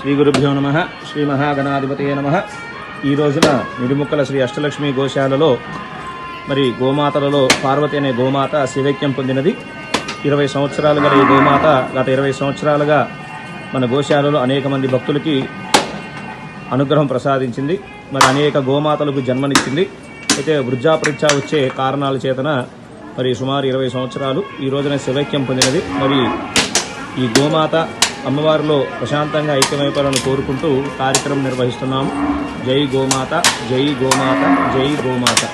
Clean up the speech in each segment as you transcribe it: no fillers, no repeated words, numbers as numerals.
శ్రీ గురుభ్యో నమః. శ్రీ మహాగణాధిపతయే నమః. ఈ రోజున నిడుముక్కల శ్రీ అష్టలక్ష్మి గోశాలలో మరి గోమాతలలో పార్వతి అనే గోమాత శివైక్యం పొందినది. 20 సంవత్సరాలు గల ఈ గోమాత గత 20 సంవత్సరాలుగా మన గోశాలలో అనేక మంది భక్తులకి అనుగ్రహం ప్రసాదించింది. మరి అనేక గోమాతలకు జన్మనిచ్చింది. అయితే వృద్ధాపరీక్ష వచ్చే కారణాల చేతన మరి సుమారు 20 సంవత్సరాలు ఈ రోజున శివైక్యం పొందినది. మరి ఈ గోమాత అమ్మవారిలో ప్రశాంతంగా ఐక్యమైపోవాలని కోరుకుంటూ కార్యక్రమం నిర్వహిస్తున్నాము. జై గోమాత, జై గోమాత, జై గోమాత.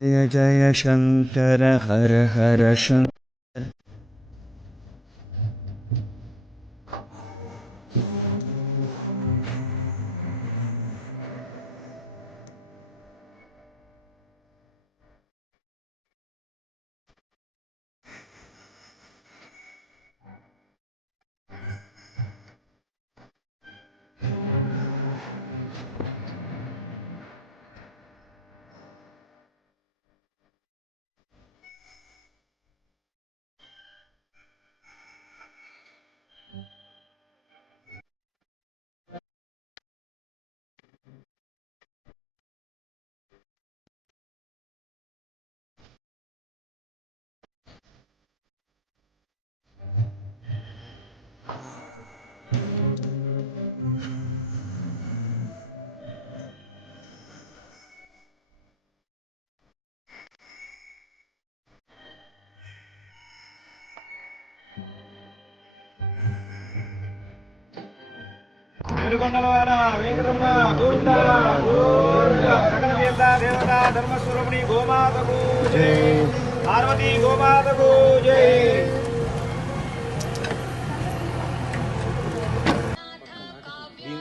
जय जय शंकर हर हर शंकर। ధర్మస్వరూపిణి గోమాతకు జై. పార్వతీ గోమాతకు జై.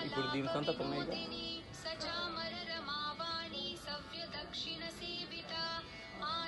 ఇప్పుడు దీని సొంత